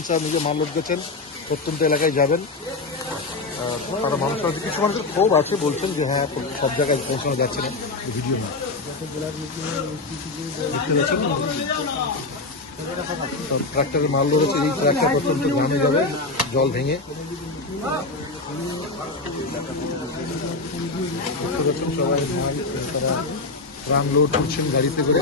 বাচ্চা নিজে মাল লোড গেছেন, প্রত্যন্ত এলাকায় যাবেন। তারা মানুষ কিছু মানুষের ক্ষোভ আছে, বলছেন যে হ্যাঁ সব জায়গায় পৌঁছানো যাচ্ছে না ভিডিও না ট্রাক্টরে মাল রয়েছে এই ট্রাক্টর প্রত্যন্ত গ্রামে যাবে, জল ভেঙে। সবাই তারা লোড করছেন গাড়িতে করে।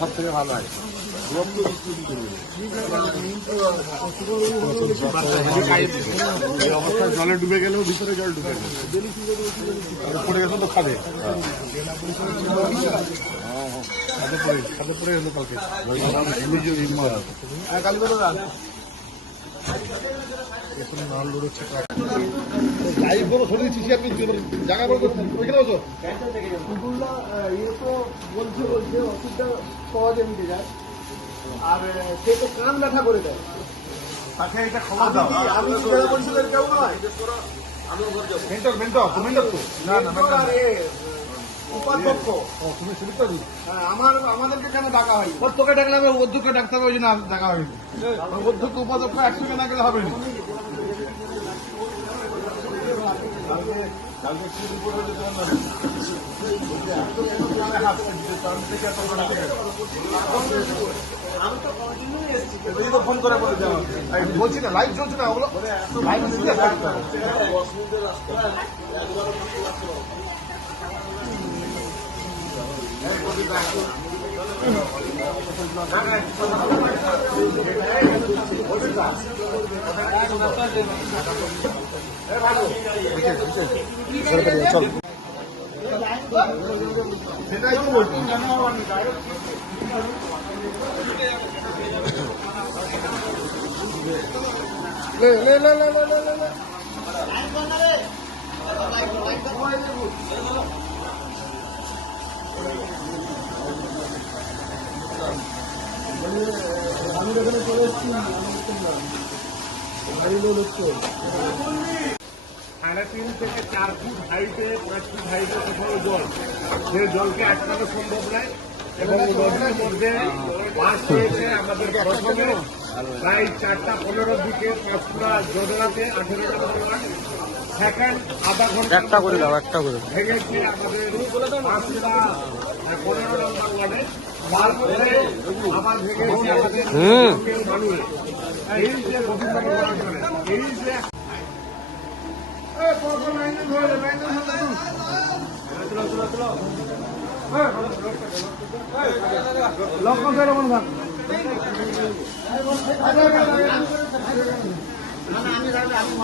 সব থেকে ভালো হয় অবস্থায় জলে ডুবে গেলেও ভিতরে জল ডুবে গেল উপরে গেছে তো খাবে ছাদে পড়ে পড়ে এলো কালকে। এখন মাল লোড হচ্ছে লাইভ বলো সরে দিচ্ছি আপনি জায়গা বলো ওইখানে বসো। কুকুরলা ইয়ে তো বলছে বলছে ওষুধটা পাওয়া যায় মিটে যায়। আর সে তো কান ব্যথা করে দেয়। তাকে এটা খবর দাও আমি কি জেলা কেউ নয়? মেন্টর মেন্টর তুমি মেন্টর না না আর উপাধ্যক্ষ। তুমি সুবিধা দিই হ্যাঁ, আমার আমাদেরকে কেন ডাকা হয় তোকে ডাকলে হবে অধ্যক্ষ ডাকতে হবে ওই জন্য দেখা হয়নি। অধ্যক্ষ উপাধ্যক্ষ একসঙ্গে না গেলে হবে না। ফোন করে বলে দেওয়া বলছি না লাইভ চলছে না ওগুলো লাইভ চল সেটাই তো বলছি লে লে লে লে লে লে লে আমি এখানে চলে এসেছি গাড়ি লোড হচ্ছে সাড়ে তিন থেকে চার ফুট হাইটে পাঁচ ফুট হাইটে কোথাও জল। সে জলকে আটকানো সম্ভব নয় এবং নদীর মধ্যে বাস হয়েছে আমাদের প্রথমে প্রায় চারটা পনেরো দিকে পাঁচপুরা যোজনাতে আঠেরো জন সেকেন্ড আধা ঘণ্টা একটা করে দাও একটা করে ভেঙেছে আমাদের পাঁচপুরা পনেরো নম্বর ওয়ার্ডে। তারপরে আবার ভেঙেছে আমাদের লোকের মানুষ এই যে গোবিন্দনগর অঞ্চলে এই যে আমি